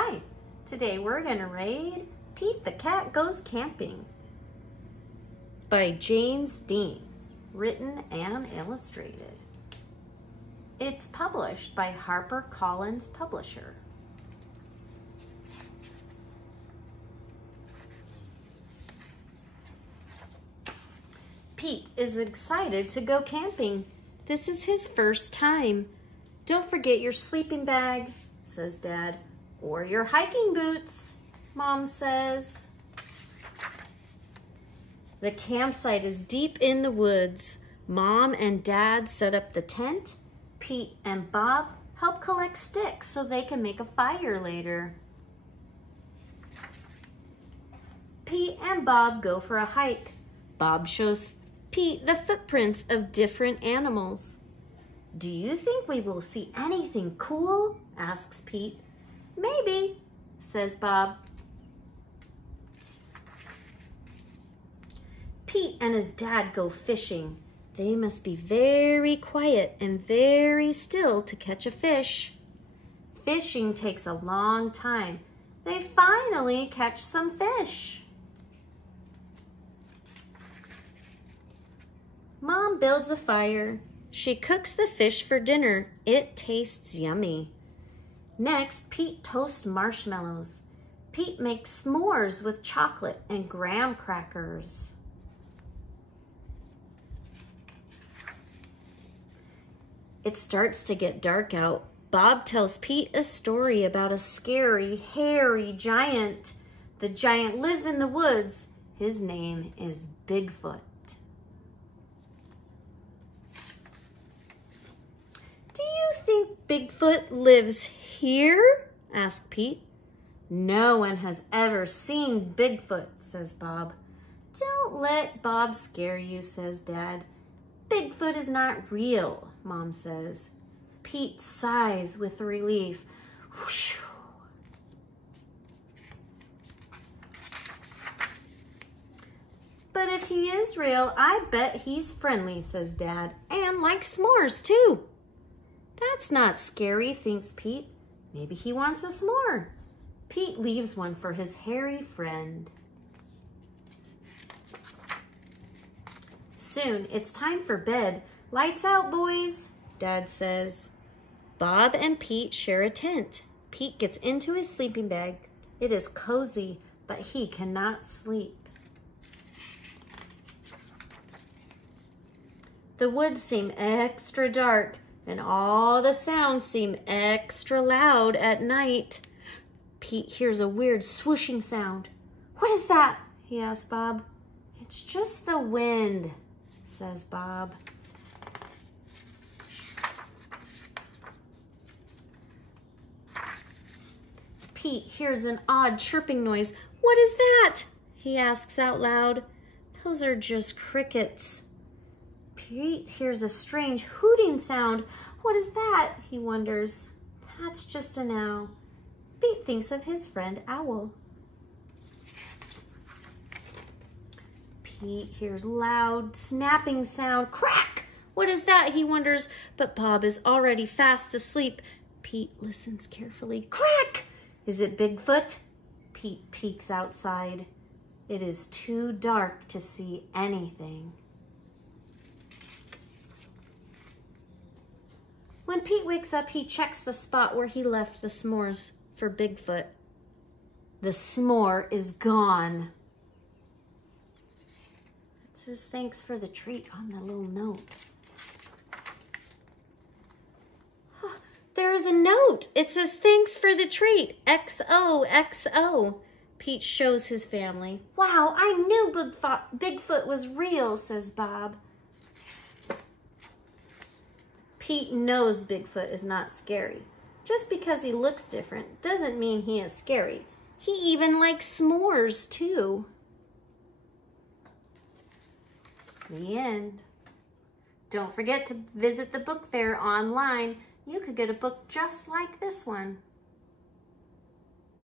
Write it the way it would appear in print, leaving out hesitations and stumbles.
Hi, today we're going to read Pete the Cat Goes Camping by James Dean, written and illustrated. It's published by HarperCollins publisher. Pete is excited to go camping. This is his first time. Don't forget your sleeping bag, says Dad, or your hiking boots, Mom says. The campsite is deep in the woods. Mom and Dad set up the tent. Pete and Bob help collect sticks so they can make a fire later. Pete and Bob go for a hike. Bob shows Pete the footprints of different animals. Do you think we will see anything cool? Asks Pete. Maybe, says Bob. Pete and his dad go fishing. They must be very quiet and very still to catch a fish. Fishing takes a long time. They finally catch some fish. Mom builds a fire. She cooks the fish for dinner. It tastes yummy. Next, Pete toasts marshmallows. Pete makes s'mores with chocolate and graham crackers. It starts to get dark out. Bob tells Pete a story about a scary, hairy giant. The giant lives in the woods. His name is Bigfoot. Do you think Bigfoot lives here? Asked Pete. No one has ever seen Bigfoot, says Bob. Don't let Bob scare you, says Dad. Bigfoot is not real, Mom says. Pete sighs with relief. Whoosh. But if he is real, I bet he's friendly, says Dad, and likes s'mores too. That's not scary, thinks Pete. Maybe he wants a s'more. Pete leaves one for his hairy friend. Soon, it's time for bed. Lights out, boys, Dad says. Bob and Pete share a tent. Pete gets into his sleeping bag. It is cozy, but he cannot sleep. The woods seem extra dark, and all the sounds seem extra loud at night. Pete hears a weird swooshing sound. What is that? He asks Bob. It's just the wind, says Bob. Pete hears an odd chirping noise. What is that? He asks out loud. Those are just crickets. Pete hears a strange hooting sound. What is that? He wonders. That's just an owl. Pete thinks of his friend Owl. Pete hears loud snapping sound. Crack! What is that? He wonders, but Bob is already fast asleep. Pete listens carefully. Crack! Is it Bigfoot? Pete peeks outside. It is too dark to see anything. When Pete wakes up, he checks the spot where he left the s'mores for Bigfoot. The s'more is gone. It says thanks for the treat on the little note. Oh, there is a note. It says thanks for the treat. XOXO. Pete shows his family. Wow, I knew Bigfoot was real, says Bob. Pete knows Bigfoot is not scary. Just because he looks different doesn't mean he is scary. He even likes s'mores too. The end. Don't forget to visit the book fair online. You could get a book just like this one.